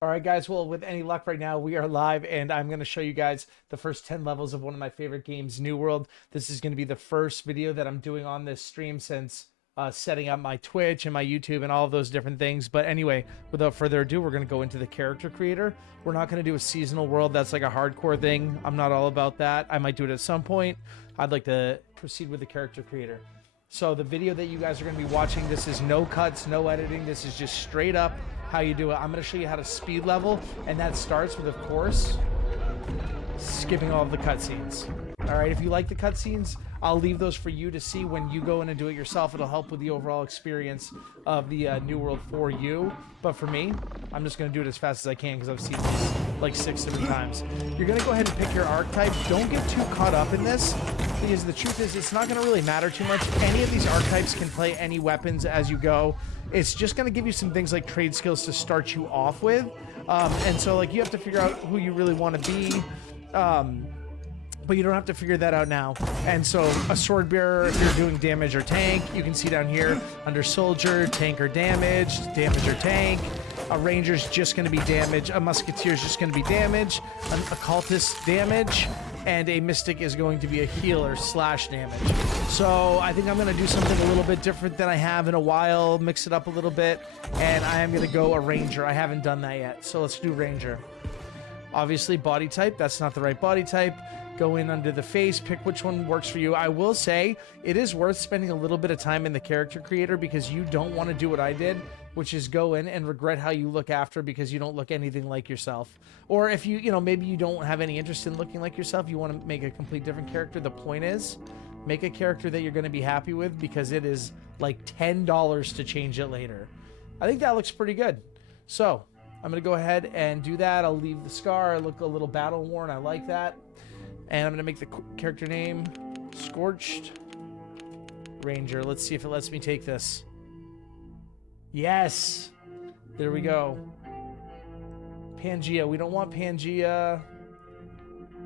All right, guys. Well, with any luck right now, we are live, and I'm going to show you guys the first 10 levels of one of my favorite games, New World. This is going to be the first video that I'm doing on this stream since setting up my Twitch and my YouTube and all of those different things. But anyway, without further ado, we're going to go into the character creator. We're not going to do a seasonal world. That's like a hardcore thing. I'm not all about that. I might do it at some point. I'd like to proceed with the character creator. So the video that you guys are going to be watching, this is no cuts, no editing. This is just straight up how you do it. I'm going to show you how to speed level, and that starts with, of course, skipping all of the cutscenes. All right, if you like the cutscenes, I'll leave those for you to see when you go in and do it yourself. It'll help with the overall experience of the New World for you. But for me, I'm just going to do it as fast as I can because I've seen this like 6 different times. You're going to go ahead and pick your archetype. Don't get too caught up in this, because the truth is it's not going to really matter too much. Any of these archetypes can play any weapons as you go. It's just going to give you some things like trade skills to start you off with. And so like you have to figure out who you really want to be. But you don't have to figure that out now. And so a sword bearer, if you're doing damage or tank, you can see down here under soldier, tank or damage or tank. A ranger's just going to be damage. A musketeer's just going to be damage. An occultist damage. And a mystic is going to be a healer / damage. So I think I'm going to do something a little bit different than I have in a while, mix it up a little bit, and I am going to go a ranger. I haven't done that yet, so let's do ranger. Obviously body type, that's not the right body type. Go in under the face, pick which one works for you. I will say it is worth spending a little bit of time in the character creator, because you don't want to do what I did, which is go in and regret how you look after because you don't look anything like yourself. Or if you know, maybe you don't have any interest in looking like yourself, you want to make a complete different character. The point is, make a character that you're going to be happy with, because it is like $10 to change it later. I think that looks pretty good. So I'm going to go ahead and do that. I'll leave the scar. I look a little battle worn. I like that. And I'm going to make the character name Scorched Ranger. Let's see if it lets me take this. Yes. There we go. Pangea. We don't want Pangea.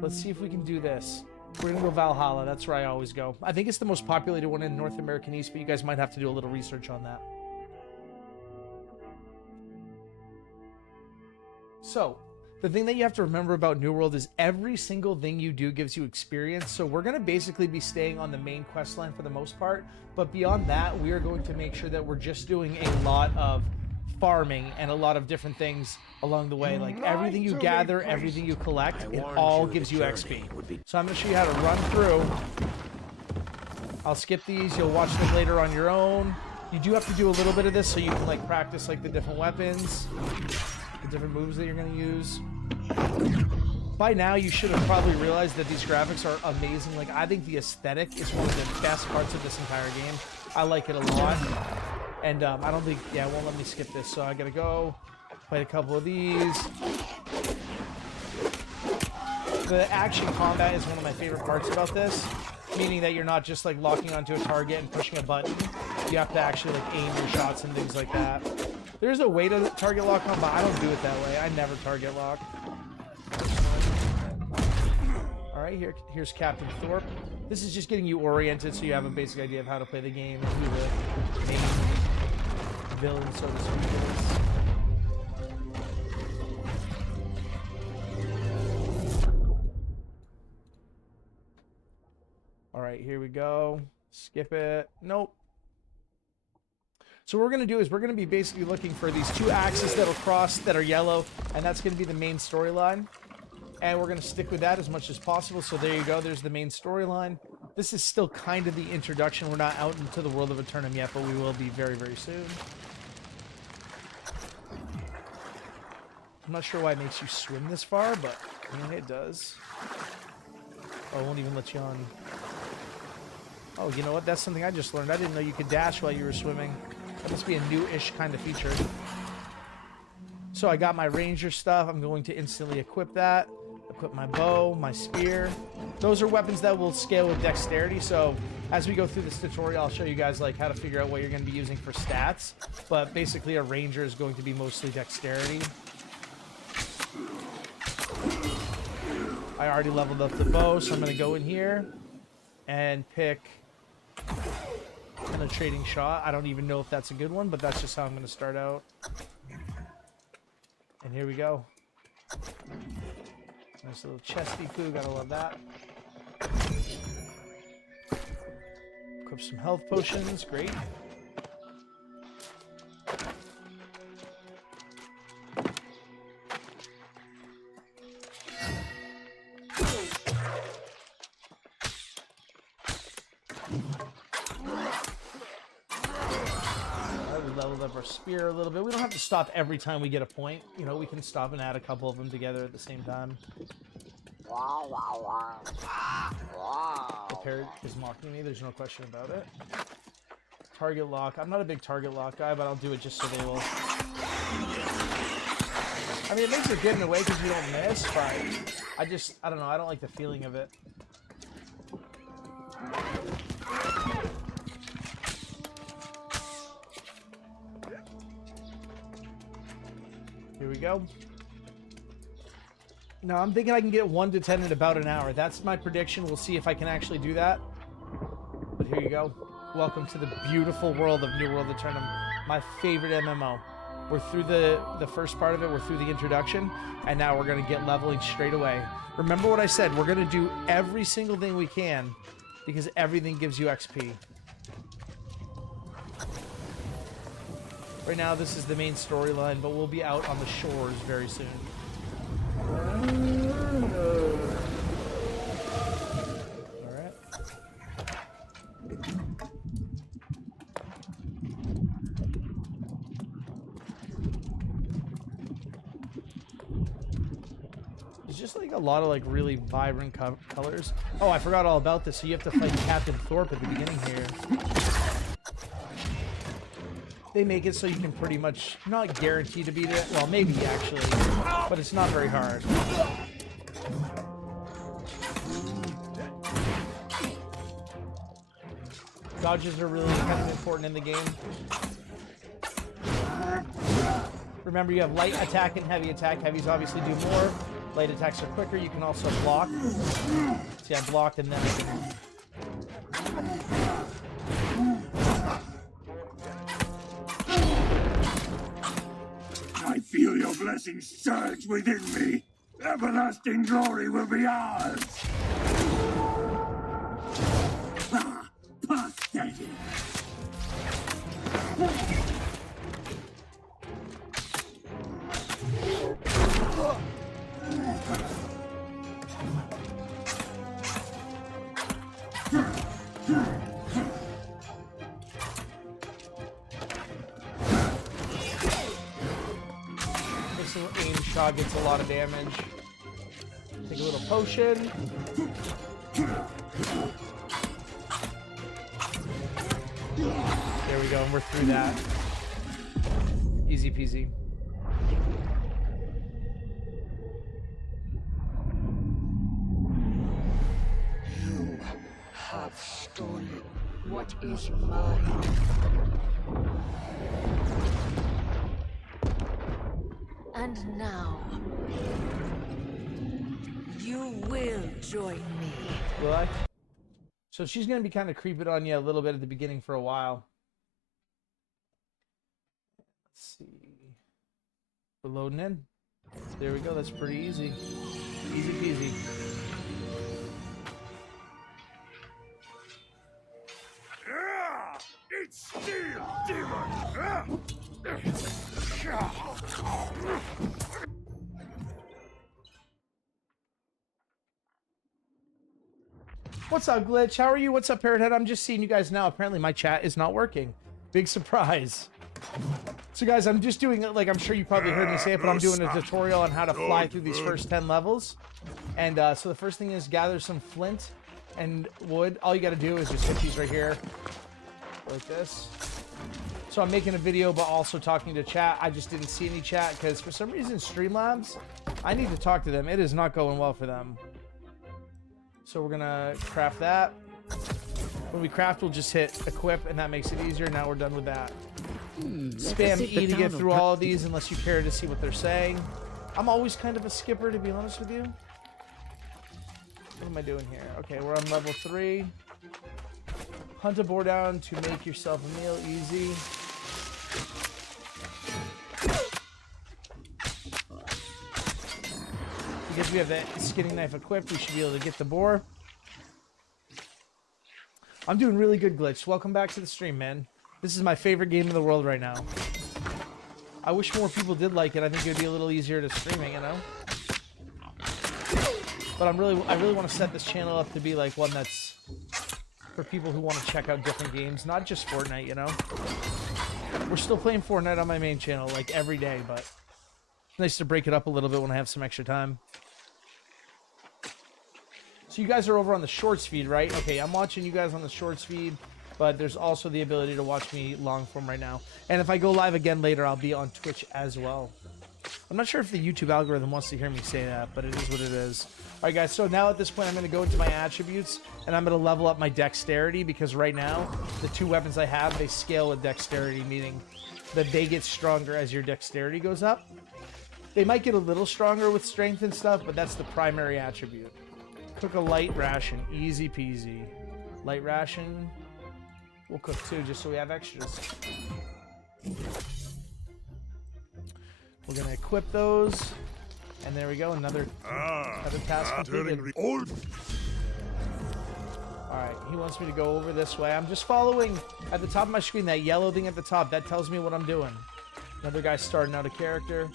Let's see if we can do this. We're going to go Valhalla. That's where I always go. I think it's the most populated one in North American East, but you guys might have to do a little research on that. So, the thing that you have to remember about New World is every single thing you do gives you experience. So we're going to basically be staying on the main quest line for the most part. But beyond that, we are going to make sure that we're just doing a lot of farming and a lot of different things along the way. Like everything you gather, everything you collect, it all gives you XP. So I'm going to show you how to run through. I'll skip these. You'll watch them later on your own. You do have to do a little bit of this so you can like practice like the different weapons, the different moves that you're going to use. By now, you should have probably realized that these graphics are amazing. Like, I think the aesthetic is one of the best parts of this entire game. I like it a lot. And I don't think, yeah, it won't let me skip this. So I got to go play a couple of these. The action combat is one of my favorite parts about this, meaning that you're not just like locking onto a target and pushing a button. You have to actually like aim your shots and things like that. There's a way to target lock on, but I don't do it that way. I never target lock. All right, here's Captain Thorpe. This is just getting you oriented so you have a basic idea of how to play the game and who the main villain, so to speak, is. All right, here we go. Skip it. Nope. So what we're going to do is we're going to be basically looking for these two axes that'll cross that are yellow, and that's going to be the main storyline. And we're going to stick with that as much as possible. So there you go. There's the main storyline. This is still kind of the introduction. We're not out into the world of Aeternum yet, but we will be very, very soon. I'm not sure why it makes you swim this far, but yeah, it does. Oh, it won't even let you on. Oh, you know what? That's something I just learned. I didn't know you could dash while you were swimming. That must be a new-ish kind of feature. So I got my ranger stuff. I'm going to instantly equip that. Equip my bow, my spear. Those are weapons that will scale with dexterity. So as we go through this tutorial, I'll show you guys like how to figure out what you're going to be using for stats. But basically a ranger is going to be mostly dexterity. I already leveled up the bow, so I'm going to go in here and pick penetrating shot. I don't even know if that's a good one, but that's just how I'm going to start out. And here we go. Nice little chesty foo, gotta love that. Equip some health potions, great. Leveled up our spear a little bit. We don't have to stop every time we get a point. You know, we can stop and add a couple of them together at the same time. The parrot is mocking me. There's no question about it. Target lock. I'm not a big target lock guy, but I'll do it just so they will. I mean, it makes it good in a way because you don't miss, but I don't know. I don't like the feeling of it. Here we go. Now I'm thinking I can get 1 to 10 in about an hour. That's my prediction. We'll see if I can actually do that. But here you go. Welcome to the beautiful world of New World Aeternum, my favorite MMO. We're through the first part of it. We're through the introduction, and now we're going to get leveling straight away. Remember what I said. We're going to do every single thing we can because everything gives you XP. Right now, this is the main storyline, but we'll be out on the shores very soon. Alright. There's just like a lot of like really vibrant colors. Oh, I forgot all about this. So you have to fight Captain Thorpe at the beginning here. They make it so you can pretty much not guarantee to beat it. Well, maybe actually, but it's not very hard. Dodges are really kind of important in the game. Remember, you have light attack and heavy attack. Heavies obviously do more. Light attacks are quicker. You can also block. See, I blocked and then I can... I feel your blessings surge within me. Everlasting glory will be ours. Ah, pathetic. This little aim shot gets a lot of damage. Take a little potion. There we go, and we're through that. Easy peasy. You have stolen what is mine. And now, you will join me. Will I? So she's going to be kind of creeping on you a little bit at the beginning for a while. Let's see. We're loading in. There we go. That's pretty easy. Easy peasy. It's still demon. What's up, Glitch? How are you? What's up, Parrothead? I'm just seeing you guys now. Apparently my chat is not working. Big surprise. So guys, I'm just doing, like, I'm sure you probably heard me say it, but I'm doing a tutorial on how to fly through these first 10 levels. And so the first thing is gather some flint and wood. All you got to do is just hit these right here, like this. So I'm making a video, but also talking to chat. I just didn't see any chat because for some reason Streamlabs, I need to talk to them. It is not going well for them. So we're gonna craft that. When we craft, we'll just hit equip, and that makes it easier. Now we're done with that. Spam E to get through all of these unless you care to see what they're saying. I'm always kind of a skipper, to be honest with you. What am I doing here? Okay, we're on level 3. Hunt a boar down to make yourself a meal. Easy. Because we have the skinning knife equipped, we should be able to get the boar. I'm doing really good, Glitch. Welcome back to the stream, man. This is my favorite game in the world right now. I wish more people did like it. I think it would be a little easier to stream it, you know? But I really want to set this channel up to be like one that's for people who want to check out different games, not just Fortnite, you know? We're still playing Fortnite on my main channel, like, every day, but it's nice to break it up a little bit when I have some extra time. So you guys are over on the Shorts feed, right? Okay, I'm watching you guys on the Shorts feed, but there's also the ability to watch me long form right now. And if I go live again later, I'll be on Twitch as well. I'm not sure if the YouTube algorithm wants to hear me say that, but it is what it is. All right, guys, so now at this point, I'm going to go into my attributes, and I'm going to level up my dexterity, because right now, the two weapons I have, they scale with dexterity, meaning that they get stronger as your dexterity goes up. They might get a little stronger with strength and stuff, but that's the primary attribute. Cook a light ration, easy peasy. Light ration, we'll cook two, just so we have extras. We're gonna equip those, and there we go. Another task completed. All right, he wants me to go over this way. I'm just following at the top of my screen that yellow thing at the top. That tells me what I'm doing. Another guy starting out a character.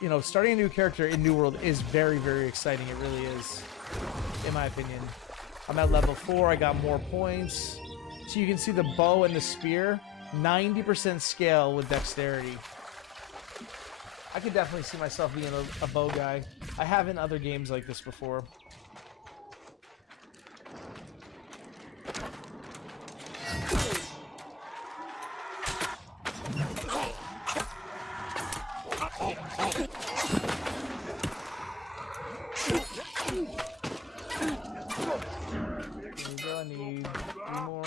You know, starting a new character in New World is very, very exciting. It really is, in my opinion. I'm at level 4. I got more points. So you can see the bow and the spear, 90% scale with dexterity. I could definitely see myself being a bow guy. I have in other games like this before. I need 3 more.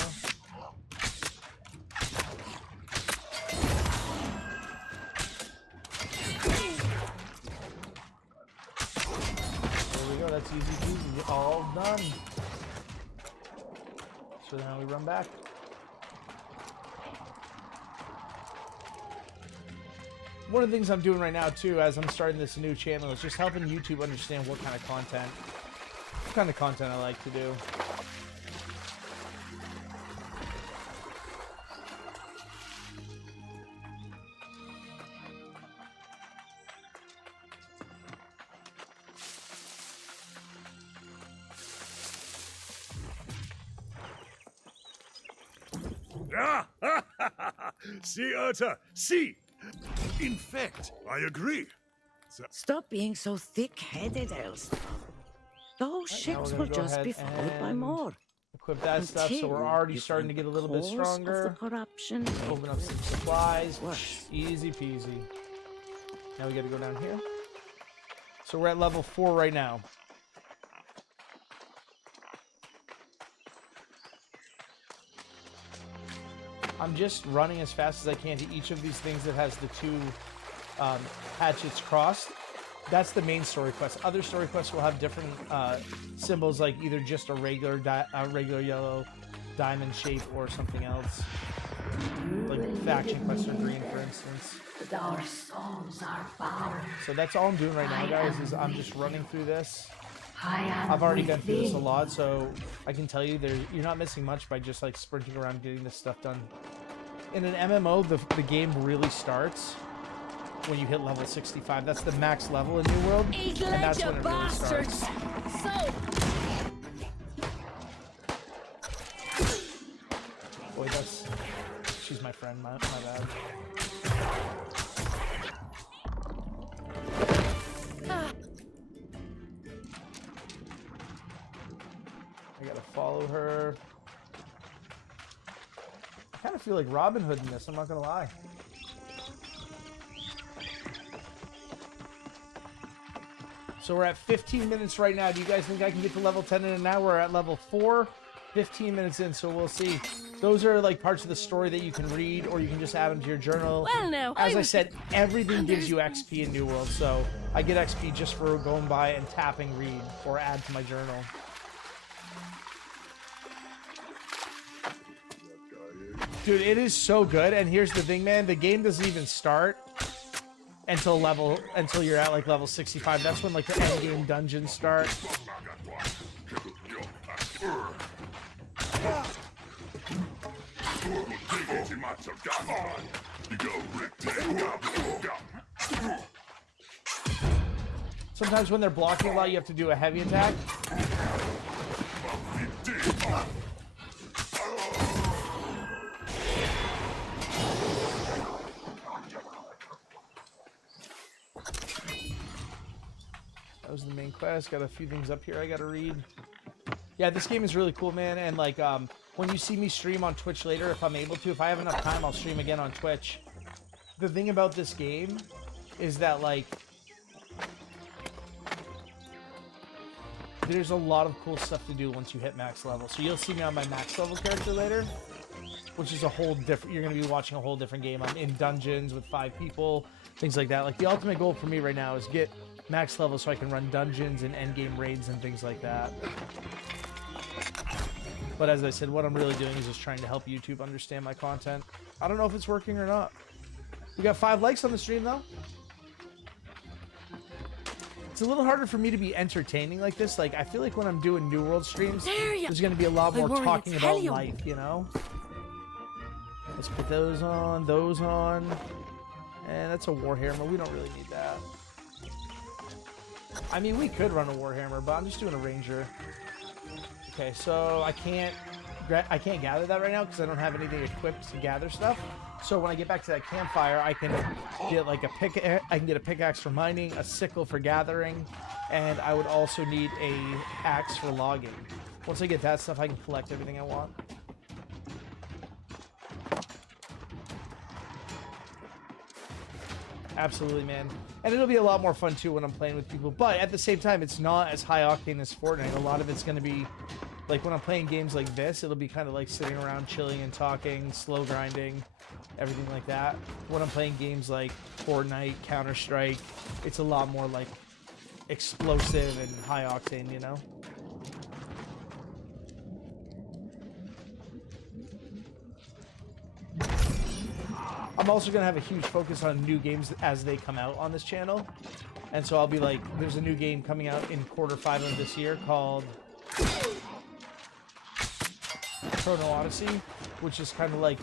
There we go, that's easy peasy, all done. So now we run back. One of the things I'm doing right now too, as I'm starting this new channel, is just helping YouTube understand what kind of content I like to do. See, Urta, see! In fact, I agree. Stop being so thick-headed, Elsa. Those ships will just be followed by more. Equip that stuff, so we're already starting to get a little bit stronger. Corruption. Open up some supplies. Easy peasy. Now we gotta go down here. So we're at level 4 right now. I'm just running as fast as I can to each of these things that has the 2 hatchets crossed. That's the main story quest. Other story quests will have different symbols, like either just a regular yellow diamond shape or something else. Like faction quests are green, for instance. Our souls are bound. So that's all I'm doing right now, guys, is I'm just running through this. I I've already been through this a lot, so I can tell you you're not missing much by just like sprinting around getting this stuff done. In an MMO, the game really starts when you hit level 65. That's the max level in New World, and that's when it really starts. Boy, she's my friend. My bad. I gotta follow her. I kind of feel like Robin Hood in this, I'm not gonna lie. So we're at 15 minutes right now. Do you guys think I can get to level 10 in an hour? We're at level 4, 15 minutes in, so we'll see. Those are like parts of the story that you can read, or you can just add them to your journal. Well, now, as I said, everything gives you XP in New World, so I get XP just for going by and tapping read or add to my journal. Dude, it is so good, and here's the thing, man. The game doesn't even start until you're at like level 65. That's when like the end game dungeons start. Sometimes when they're blocking a lot, you have to do a heavy attack. That was the main quest. Got a few things up here I gotta read. Yeah, this game is really cool, man. And like, when you see me stream on Twitch later, if I'm able to, if I have enough time, I'll stream again on Twitch. The thing about this game is that like, there's a lot of cool stuff to do once you hit max level. So you'll see me on my max level character later, which is a whole different, you're going to be watching a whole different game. I'm in dungeons with 5 people, things like that. Like the ultimate goal for me right now is get max level so I can run dungeons and end game raids and things like that. But as I said, what I'm really doing is just trying to help YouTube understand my content. I don't know if it's working or not. We got 5 likes on the stream though. It's a little harder for me to be entertaining like this. Like, I feel like when I'm doing New World streams, there's going to be a lot more talking about life, you know? Let's put those on, and that's a Warhammer. We don't really need that. I mean, we could run a Warhammer, but I'm just doing a Ranger. Okay, so I can't gather that right now because I don't have anything equipped to gather stuff. So when I get back to that campfire, I can get like I can get a pickaxe for mining, a sickle for gathering, and I would also need a axe for logging. Once I get that stuff, I can collect everything I want. Absolutely, man. And it'll be a lot more fun too when I'm playing with people. But at the same time, it's not as high octane as Fortnite. A lot of it's going to be like when I'm playing games like this, it'll be kind of like sitting around chilling and talking, slow grinding, everything like that. When I'm playing games like Fortnite, Counter-Strike, it's a lot more like explosive and high octane, you know? I'm also going to have a huge focus on new games as they come out on this channel. And so I'll be like, there's a new game coming out in Q5 of this year called Chrono Odyssey, which is kind of like,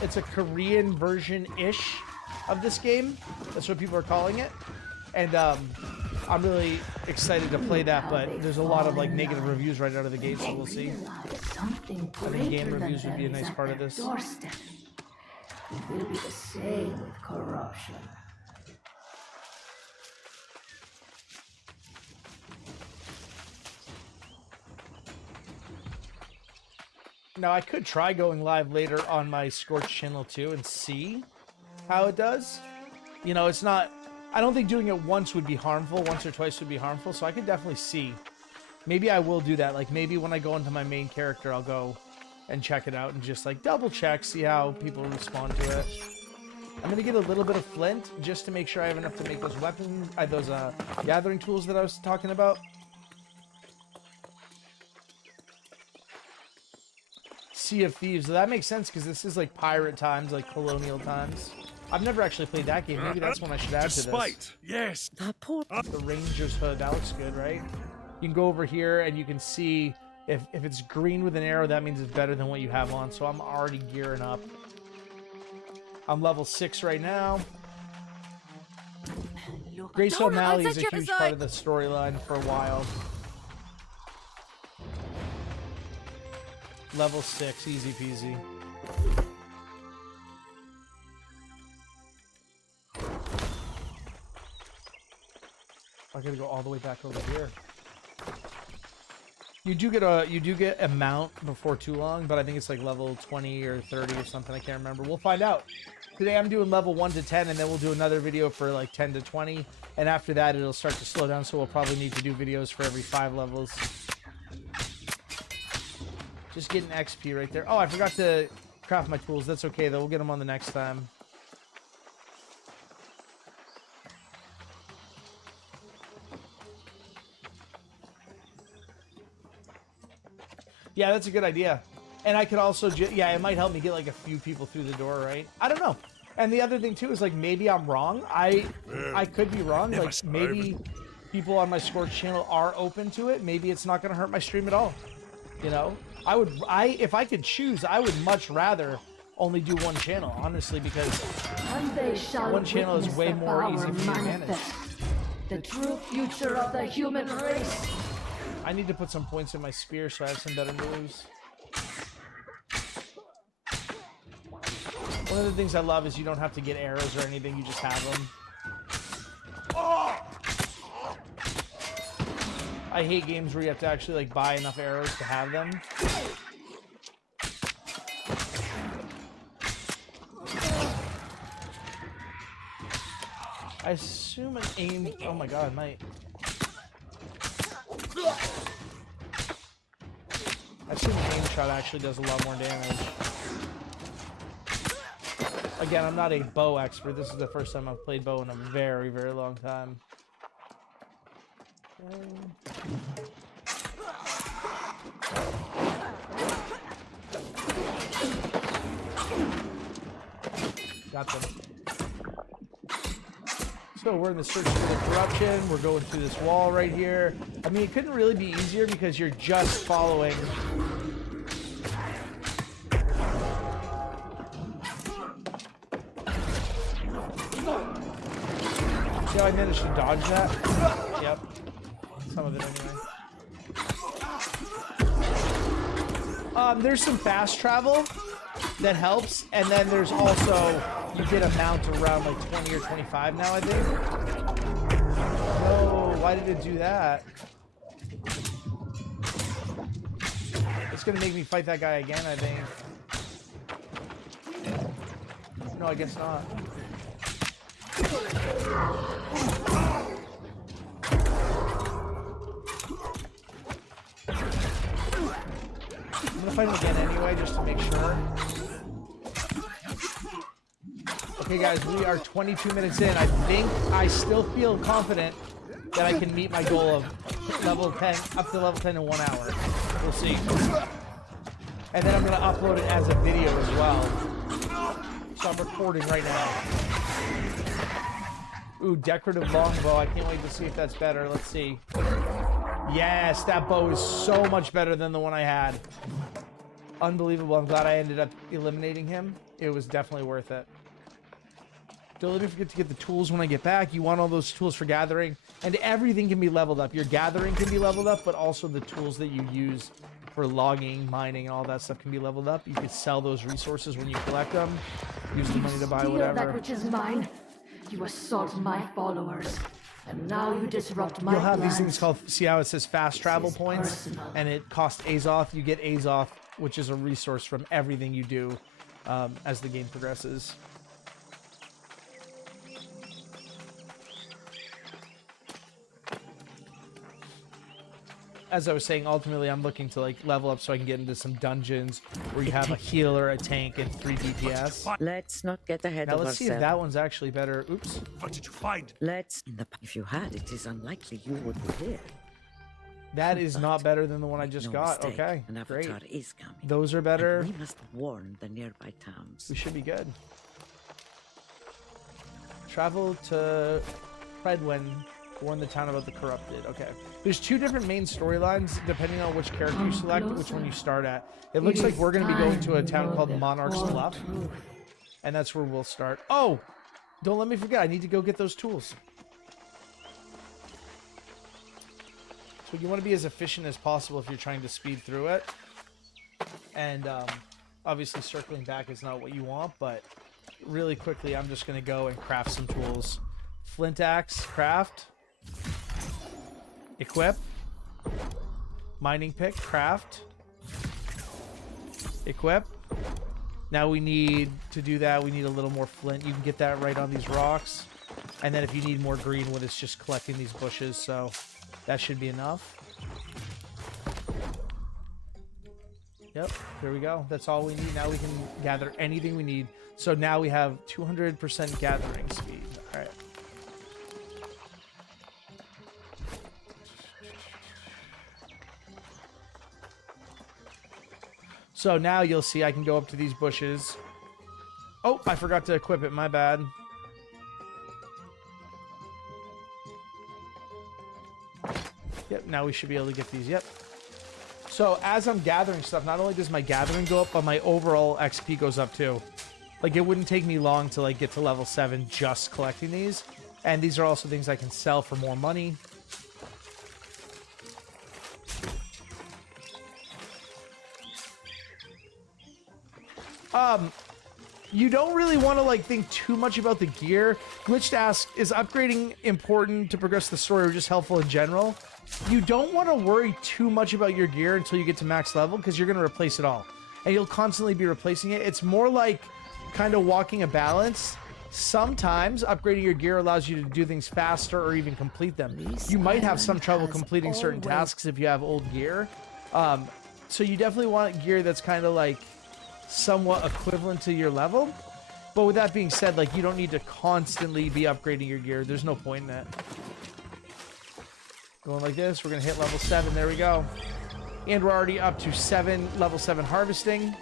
it's a Korean version-ish of this game. That's what people are calling it. And I'm really excited to play that, but there's a lot of like negative reviews right out of the gate, so we'll see. I think game reviews would be a nice part of this. It will be the same with corruption. Now, I could try going live later on my Scorch channel too and see how it does. You know, it's not... I don't think doing it once would be harmful. Once or twice would be harmful, so I could definitely see. Maybe I will do that. Like, maybe when I go into my main character, I'll go and check it out and just, like, double check, see how people respond to it. I'm going to get a little bit of flint just to make sure I have enough to make those weapons, those gathering tools that I was talking about. Sea of Thieves. So that makes sense because this is like pirate times, like colonial times. I've never actually played that game. Maybe that's one I should add to this. Yes. The Ranger's Hood. That looks good, right? You can go over here and you can see if it's green with an arrow, that means it's better than what you have on. So I'm already gearing up. I'm level 6 right now. Grace O'Malley is a huge part of the storyline for a while. Level 6, easy peasy. I gotta go all the way back over here. You do get a mount before too long, but I think it's like level 20 or 30 or something. I can't remember. We'll find out. Today I'm doing level 1 to 10, and then we'll do another video for like 10 to 20. And after that, it'll start to slow down, so we'll probably need to do videos for every 5 levels. Just getting XP right there. Oh, I forgot to craft my tools. That's okay, though. We'll get them on the next time. Yeah, that's a good idea. And I could also, yeah, it might help me get like a few people through the door, right? I don't know. And the other thing too is like maybe I'm wrong. I could be wrong. Like maybe people on my Scorch channel are open to it. Maybe it's not going to hurt my stream at all. You know, if I could choose, I would much rather only do one channel, honestly, because one channel is way more easy for me to manage. The true future of the human race. I need to put some points in my spear so I have some better moves. One of the things I love is you don't have to get arrows or anything, you just have them. Oh! I hate games where you have to actually like buy enough arrows to have them. I assume an aim... Oh my god, I assume an aim shot actually does a lot more damage. Again, I'm not a bow expert. This is the first time I've played bow in a very, very long time. Got them. So we're in the search for the corruption. We're going through this wall right here. I mean, it couldn't really be easier because you're just following. See how I managed to dodge that? Yep. Some of it anyway. There's some fast travel that helps, and then there's also you get a mount around like 20 or 25 now, I think. No, why did it do that? It's gonna make me fight that guy again, I think. No, I guess not. I'm gonna fight him again anyway, just to make sure. Okay, guys, we are 22 minutes in. I think I still feel confident that I can meet my goal of level 10, up to level 10 in 1 hour. We'll see. And then I'm gonna upload it as a video as well. So I'm recording right now. Ooh, decorative longbow. I can't wait to see if that's better. Let's see. Yes, that bow is so much better than the one I had. Unbelievable. I'm glad I ended up eliminating him. It was definitely worth it. Don't let me forget to get the tools when I get back. You want all those tools for gathering. And everything can be leveled up. Your gathering can be leveled up, but also the tools that you use for logging, mining, and all that stuff can be leveled up. You can sell those resources when you collect them. Use the money to buy whatever. That which is mine. You assault my followers. And now you disrupt my You'll have these plans. things called, see how it says fast travel points? And it costs Azoth. You get Azoth, which is a resource from everything you do as the game progresses. As I was saying, ultimately I'm looking to like level up so I can get into some dungeons where you have a healer, a tank, and 3 DPS. Let's not get ahead Now of let's see if ourselves. that one's actually better. Oops. What did you find? If you had, it is unlikely you would be here. That is not better than the one I just No got. mistake, Okay, an great. avatar is coming. Those are And better. we must warn the nearby towns. We should be good. Travel to Predwen, warn the town about the corrupted. Okay. There's 2 different main storylines depending on which character you select, which one you start at. It looks like we're going to be going to a town called Monarch's Bluff, and that's where we'll start. Oh, don't let me forget. I need to go get those tools. So you want to be as efficient as possible if you're trying to speed through it. And obviously circling back is not what you want, but really quickly I'm just going to go and craft some tools. Flint axe, craft. Equip. Mining pick, craft. Equip. Now we need to do that. We need a little more flint. You can get that right on these rocks. And then if you need more greenwood, it's just collecting these bushes. So that should be enough. Yep, there we go. That's all we need. Now we can gather anything we need. So now we have 200% gathering speed. All right. So now you'll see I can go up to these bushes Oh, I forgot to equip it. My bad. Yep, now we should be able to get these. Yep. So as I'm gathering stuff, not only does my gathering go up, but my overall XP goes up too. Like, it wouldn't take me long to like get to level 7 just collecting these. And these are also things I can sell for more money. You don't really want to like think too much about the gear. Glitched asks, is upgrading important to progress the story or just helpful in general? You don't want to worry too much about your gear until you get to max level, because you're going to replace it all. And you'll constantly be replacing it. It's more like kind of walking a balance. Sometimes upgrading your gear allows you to do things faster or even complete them. You might have some trouble completing certain tasks if you have old gear. So you definitely want gear that's kind of like somewhat equivalent to your level. But with that being said, like, you don't need to constantly be upgrading your gear. There's no point in it. Going like this, we're going to hit level 7. There we go. And we're already up to level 7 harvesting.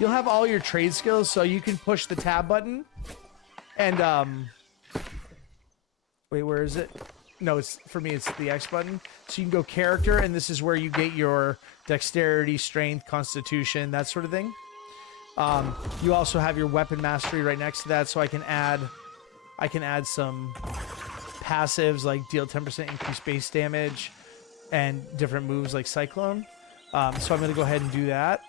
You'll have all your trade skills, so you can push the tab button. And, wait, where is it? No, it's, for me, it's the X button. So you can go character, and this is where you get your dexterity, strength, constitution, that sort of thing. You also have your weapon mastery right next to that, so I can add some passives like deal 10% increased base damage and different moves like Cyclone. So I'm going to go ahead and do that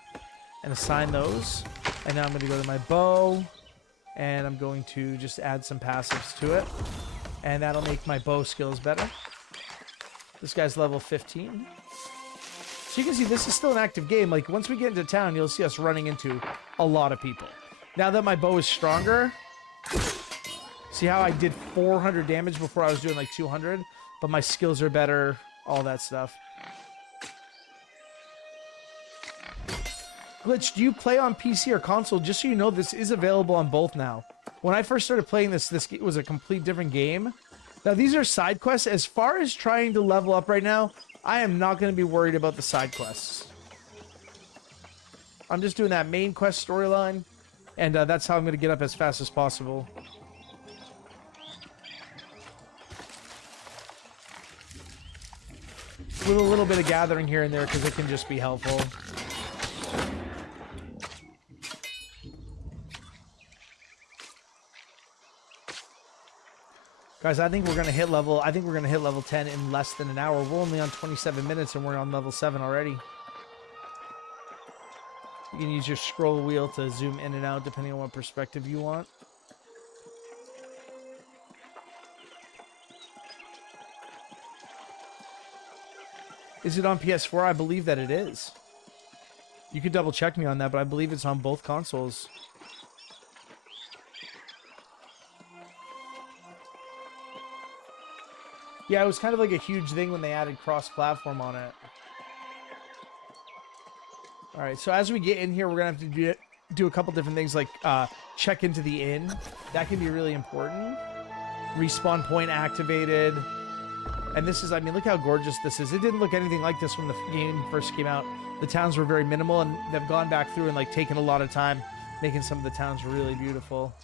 and assign those. And now I'm going to go to my bow, and I'm going to just add some passives to it. And that'll make my bow skills better. This guy's level 15. So you can see this is still an active game. Like, once we get into town, you'll see us running into a lot of people. Now that my bow is stronger, see how I did 400 damage before I was doing like 200? But my skills are better, all that stuff. Glitch, do you play on PC or console? Just so you know, this is available on both now. When I first started playing this was a complete different game. Now, these are side quests. As far as trying to level up right now, I am not going to be worried about the side quests. I'm just doing that main quest storyline, and that's how I'm going to get up as fast as possible. With a little bit of gathering here and there, because it can just be helpful. Guys, I think we're gonna hit level 10 in less than an hour. We're only on 27 minutes and we're on level 7 already. You can use your scroll wheel to zoom in and out depending on what perspective you want. Is it on PS4? I believe that it is. You could double check me on that, but I believe it's on both consoles. Yeah, it was kind of like a huge thing when they added cross-platform on it. All right, so as we get in here, we're going to have to do a couple different things, like check into the inn. That can be really important. Respawn point activated. And this is, I mean, look how gorgeous this is. It didn't look anything like this when the game first came out. The towns were very minimal, and they've gone back through and like taken a lot of time making some of the towns really beautiful.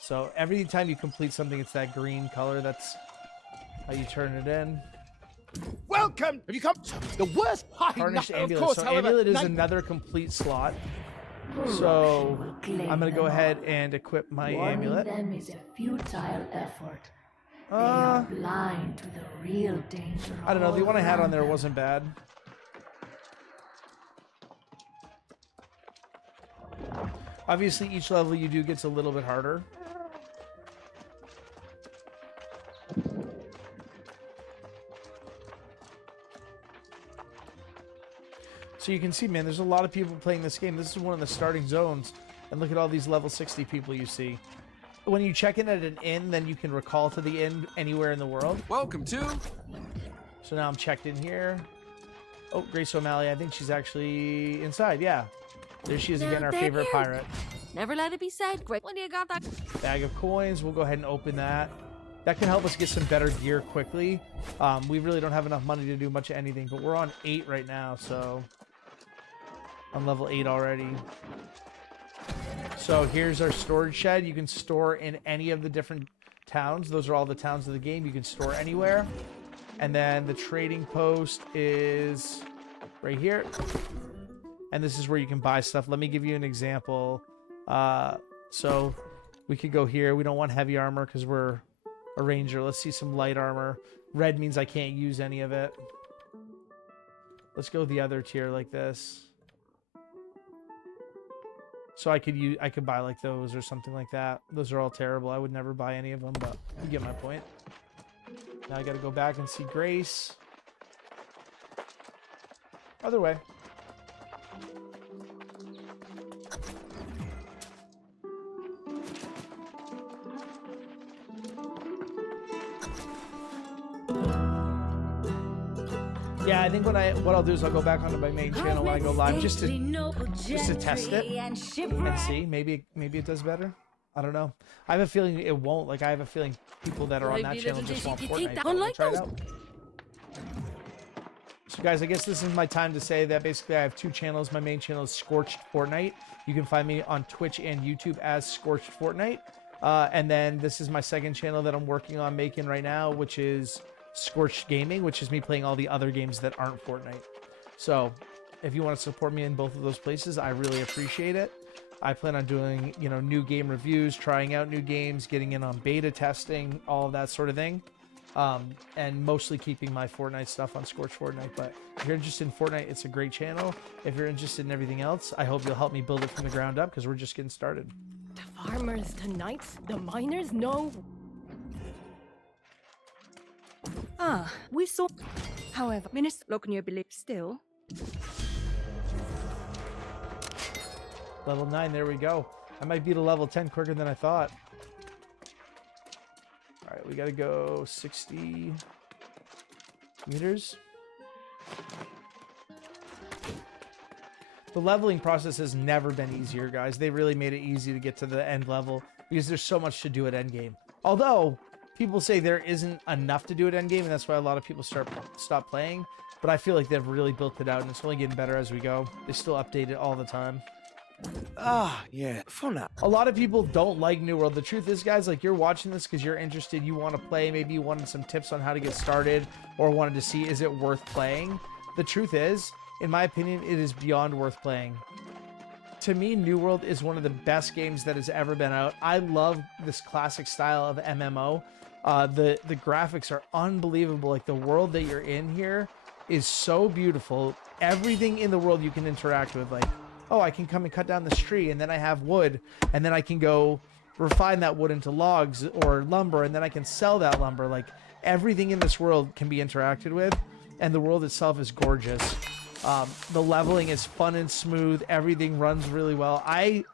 So every time you complete something, it's that green color. That's how you turn it in. Welcome! Have you come? The worst part, Tarnished of amulet. course, So however, amulet is another complete slot. So I'm gonna go ahead and equip my amulet. Them is a futile effort. They are blind to the real danger. I don't know. The one I had on there around them. wasn't bad. Obviously, each level you do gets a little bit harder. So you can see, man, there's a lot of people playing this game. This is one of the starting zones. And look at all these level 60 people you see. When you check in at an inn, then you can recall to the inn anywhere in the world. Welcome to. So now I'm checked in here. Oh, Grace O'Malley, I think she's actually inside, yeah. There she is again, our favorite pirate. Never let it be said. Great. When you got that? Bag of coins, we'll go ahead and open that. That can help us get some better gear quickly. We really don't have enough money to do much of anything, but we're on 8 right now, so... I'm level 8 already. So here's our storage shed. You can store in any of the different towns. Those are all the towns of the game. You can store anywhere. And then the trading post is right here. And this is where you can buy stuff. Let me give you an example. So we could go here. We don't want heavy armor because we're a ranger. Let's see some light armor. Red means I can't use any of it. Let's go the other tier like this. So I could buy like those or something like that. Those are all terrible. I would never buy any of them, but you get my point. Now I got to go back and see Grace. Other way. Yeah, I think what I'll do is I'll go back onto my main channel when I go live just to test it and see. Maybe it does better. I don't know. I have a feeling it won't. Like I have a feeling people that are on that channel just want Fortnite. So try it out. So guys, I guess this is my time to say that basically I have two channels. My main channel is Scorched Fortnite. You can find me on Twitch and YouTube as Scorched Fortnite. And then this is my second channel that I'm working on making right now, which is Scorched Gaming, which is me playing all the other games that aren't Fortnite. So if you want to support me in both of those places, I really appreciate it. I plan on doing, you know, new game reviews, trying out new games, getting in on beta testing, all of that sort of thing. And mostly keeping my Fortnite stuff on Scorched Fortnite. But if you're interested in Fortnite, it's a great channel. If you're interested in everything else, I hope you'll help me build it from the ground up because we're just getting started. The farmers tonight, the miners know. We saw. However, Minister Loknir believes still. Level 9, there we go. I might beat a level 10 quicker than I thought. All right, we got to go 60 meters. The leveling process has never been easier, guys. They really made it easy to get to the end level because there's so much to do at endgame. Although people say there isn't enough to do at endgame, and that's why a lot of people stop playing. But I feel like they've really built it out, and it's only getting better as we go. They still update it all the time. Yeah, for now. A lot of people don't like New World. The truth is, guys, like you're watching this because you're interested, you want to play, maybe you wanted some tips on how to get started or wanted to see, is it worth playing? The truth is, in my opinion, it is beyond worth playing. To me, New World is one of the best games that has ever been out. I love this classic style of MMO. The graphics are unbelievable. Like the world that you're in here is so beautiful. Everything in the world you can interact with, like, oh, I can come and cut down this tree, and then I have wood, and then I can go refine that wood into logs or lumber, and then I can sell that lumber. Like, everything in this world can be interacted with, and the world itself is gorgeous. The leveling is fun and smooth. Everything runs really well. I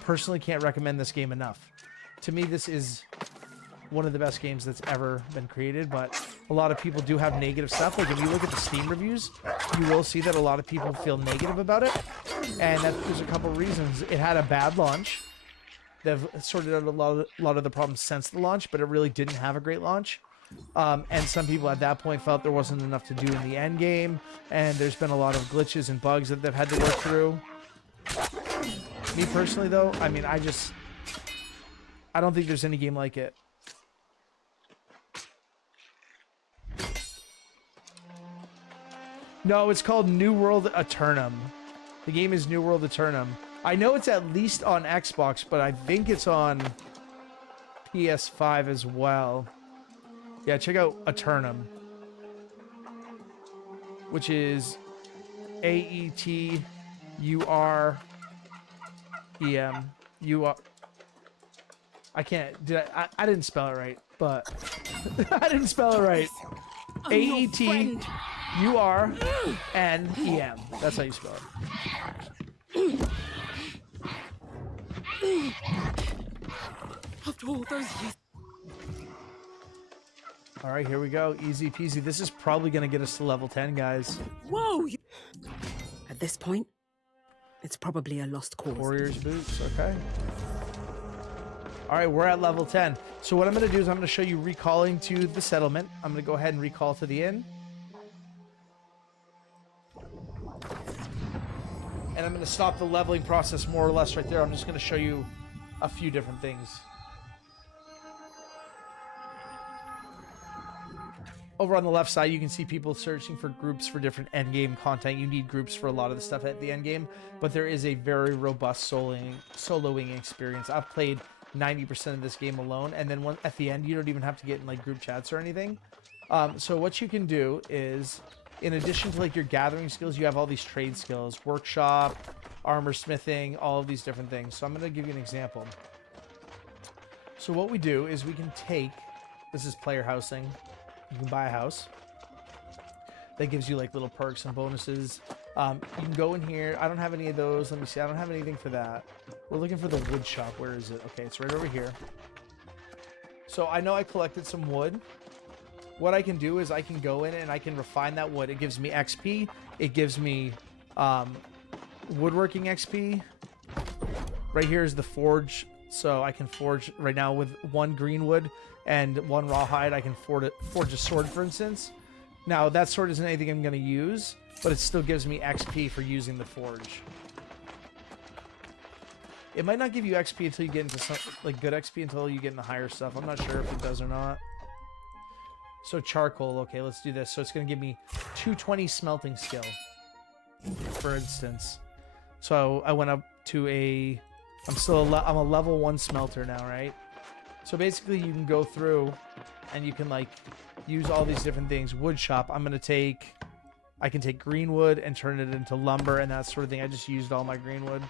personally can't recommend this game enough. To me, this is one of the best games that's ever been created, but a lot of people do have negative stuff. Like if you look at the Steam reviews, you will see that a lot of people feel negative about it, and there's a couple reasons. It had a bad launch. They've sorted out a lot of the problems since the launch, but it really didn't have a great launch. And some people at that point felt there wasn't enough to do in the end game, and there's been a lot of glitches and bugs that they've had to work through. Me personally, though, I mean, I don't think there's any game like it. No, it's called New World Aeternum. The game is New World Aeternum. I know it's at least on Xbox, but I think it's on PS5 as well. Yeah, check out Aeternum, which is Aeturnum. I can't. I didn't spell it right, but I didn't spell it right. Aeturnum. That's how you spell it. After all those years. All right, here we go. Easy peasy. This is probably going to get us to level 10, guys. Whoa! At this point, it's probably a lost cause. Warrior's boots. Okay. All right, we're at level 10. So what I'm going to do is I'm going to show you recalling to the settlement. I'm going to go ahead and recall to the inn. And I'm going to stop the leveling process more or less right there. I'm just going to show you a few different things. Over on the left side, you can see people searching for groups for different endgame content. You need groups for a lot of the stuff at the endgame, but there is a very robust soloing experience. I've played 90% of this game alone, and then at the end, you don't even have to get in like group chats or anything. So what you can do is, in addition to like your gathering skills, you have all these trade skills, workshop, armor smithing, all of these different things. So I'm going to give you an example. So what we do is we can take, this is player housing. You can buy a house. That gives you like little perks and bonuses. You can go in here. I don't have any of those. Let me see. I don't have anything for that. We're looking for the wood shop. Where is it? Okay, it's right over here. So I know I collected some wood. What I can do is I can go in and I can refine that wood. It gives me XP. It gives me woodworking XP. Right here is the forge. So I can forge right now with 1 green wood and 1 rawhide. I can forge a sword, for instance. Now, that sword isn't anything I'm going to use, but it still gives me XP for using the forge. It might not give you XP until you get into some, like good XP until you get into higher stuff. I'm not sure if it does or not. So charcoal, okay, let's do this. So it's going to give me 220 smelting skill, for instance. So I went up to a, I'm a level 1 smelter now, right? So basically you can go through and you can like use all these different things. Wood shop, I can take green wood and turn it into lumber and that sort of thing. I just used all my green wood.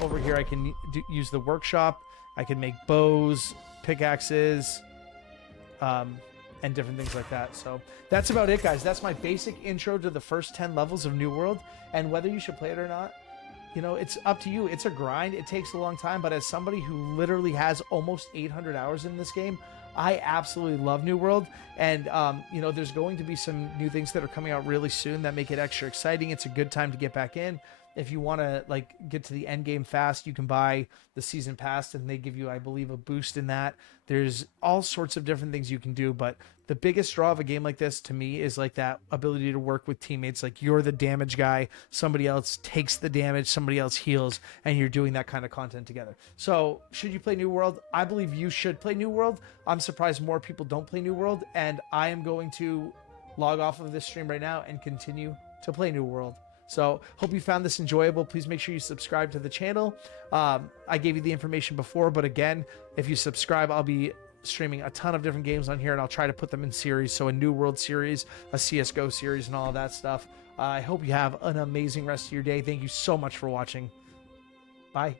Over here I can use the workshop. I can make bows, pickaxes, and different things like that. So that's about it, guys. That's my basic intro to the first 10 levels of New World, and whether you should play it or not, you know, it's up to you. It's a grind. It takes a long time, but as somebody who literally has almost 800 hours in this game, I absolutely love New World. And, you know, there's going to be some new things that are coming out really soon that make it extra exciting. It's a good time to get back in. If you want to like get to the end game fast, you can buy the season pass and they give you, I believe, a boost in that. There's all sorts of different things you can do, but the biggest draw of a game like this to me is like that ability to work with teammates. Like you're the damage guy, somebody else takes the damage, somebody else heals, and you're doing that kind of content together. So should you play New World? I believe you should play New World. I'm surprised more people don't play New World, and I am going to log off of this stream right now and continue to play New World. So hope you found this enjoyable. Please make sure you subscribe to the channel. I gave you the information before, but again, if you subscribe, I'll be streaming a ton of different games on here, and I'll try to put them in series. So a New World series, a CSGO series, and all of that stuff. I hope you have an amazing rest of your day. Thank you so much for watching. Bye.